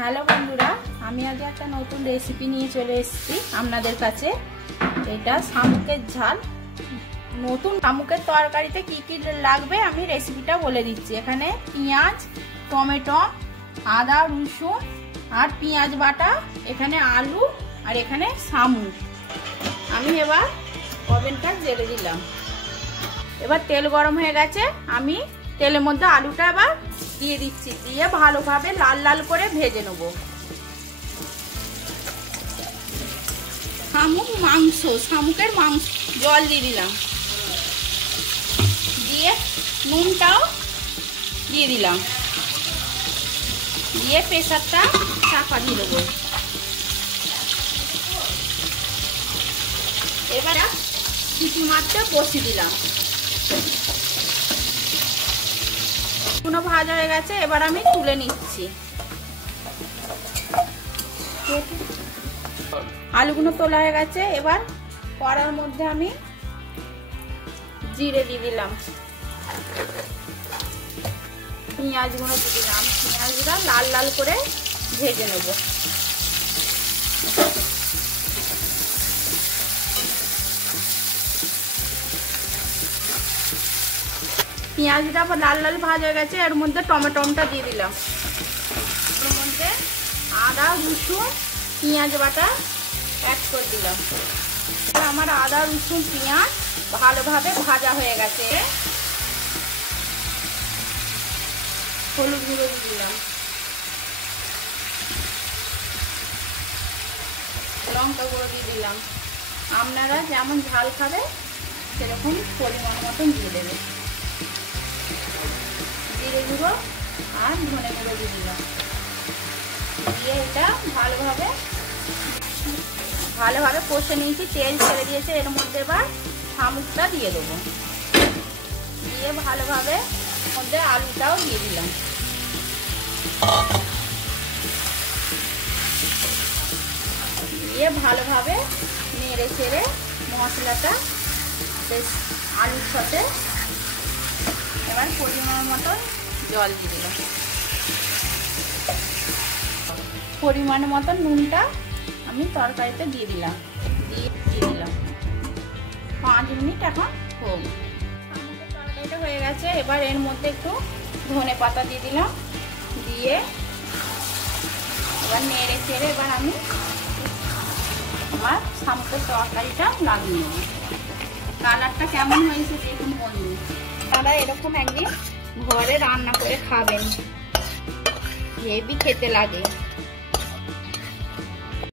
Hello বন্ধুরা, আমি আজ একটা নতুন রেসিপি নিয়ে চলে এসেছি আপনাদের কাছে। এটা শামুকের ঝাল। নতুন শামুকের তরকারিতে কি কি লাগবে আমি রেসিপিটা বলে দিচ্ছি। এখানে পেঁয়াজ, টমেটো, আদা, রসুন আর পেঁয়াজ বাটা, এখানে আলু আর এখানে শামুক। আমি এবার ওভেনটা জ্বেলে দিলাম। এবার তেল গরম হয়ে গেছে, আমি তেলের মধ্যে আলুটা এবার দিয়ে দিচ্ছি, দিয়ে ভালোভাবে লাল লাল করে ভেজে নেব। শামুকের মাংস জল দিয়ে দিলাম, দিয়ে নুনটাও দিয়ে দিলাম, দিয়ে প্রেসারটা চাপা দিয়ে দেবো। এবার সিটি মারতে বসিয়ে দিলাম। কোনো ভাজা হয়ে গেছে, এবার আমি তুলে নিচ্ছি। আলুগুলো তোলা হয়ে গেছে, এবার কড়ার মধ্যে আমি জিরে দিয়ে দিলাম, পেঁয়াজগুলো দিয়ে দিলাম। পেঁয়াজগুলো লাল লাল করে ভেজে নেব। পেঁয়াজটা লাল লাল ভাজা হয়ে গেছে, এর মধ্যে টমেটোটা দিয়ে দিলাম। এর মধ্যে আদা, রসুন, পেঁয়াজ বাটা অ্যাড করে দিলাম। আমার আদা, রসুন, পেঁয়াজ ভালোভাবে ভাজা হয়ে গেছে। হলুদ গুঁড়ো দিয়ে দিলাম, লঙ্কা গুঁড়ো দিয়ে দিলাম। আপনারা যেমন ঝাল খাবে সেরকম পরিমাণ মতন দিয়ে দেবে। জিরে গুঁড়ো আর ধনে গুঁড়ো দিয়ে দিলাম, দিয়ে এটা ভালোভাবে কষে নিয়েছি। তেল ছেড়ে দিয়েছে, এর মধ্যে এবার শামুকটা দিয়ে দেবো, দিয়ে ভালোভাবে মধ্যে আলুটাও দিয়ে দিলাম। দিয়ে ভালোভাবে নেড়ে চেড়ে মশলাটা বেশ আলুর সাথে এবার পরিমাণ মতন জল দিয়ে দিলাম। পরিমাণ মতন নুনটা আমি তরকারিতে দিয়ে দিলাম, দিয়ে 5 মিনিট এখন হোক। আমাদের তরকারিটা হয়ে গেছে, এবার এর মধ্যে একটু ধনে পাতা দিয়ে দিলাম, দিয়ে এবার নেড়ে চেড়ে এবার আমি আমার শামুকের তরকারিটা লাগিয়ে নেব। কালারটা কেমন হয়েছে দেখুন বন্ধু, তারা এরকম একদিন ঘরে রান্না করে খাবেন, হেভি খেতে লাগে।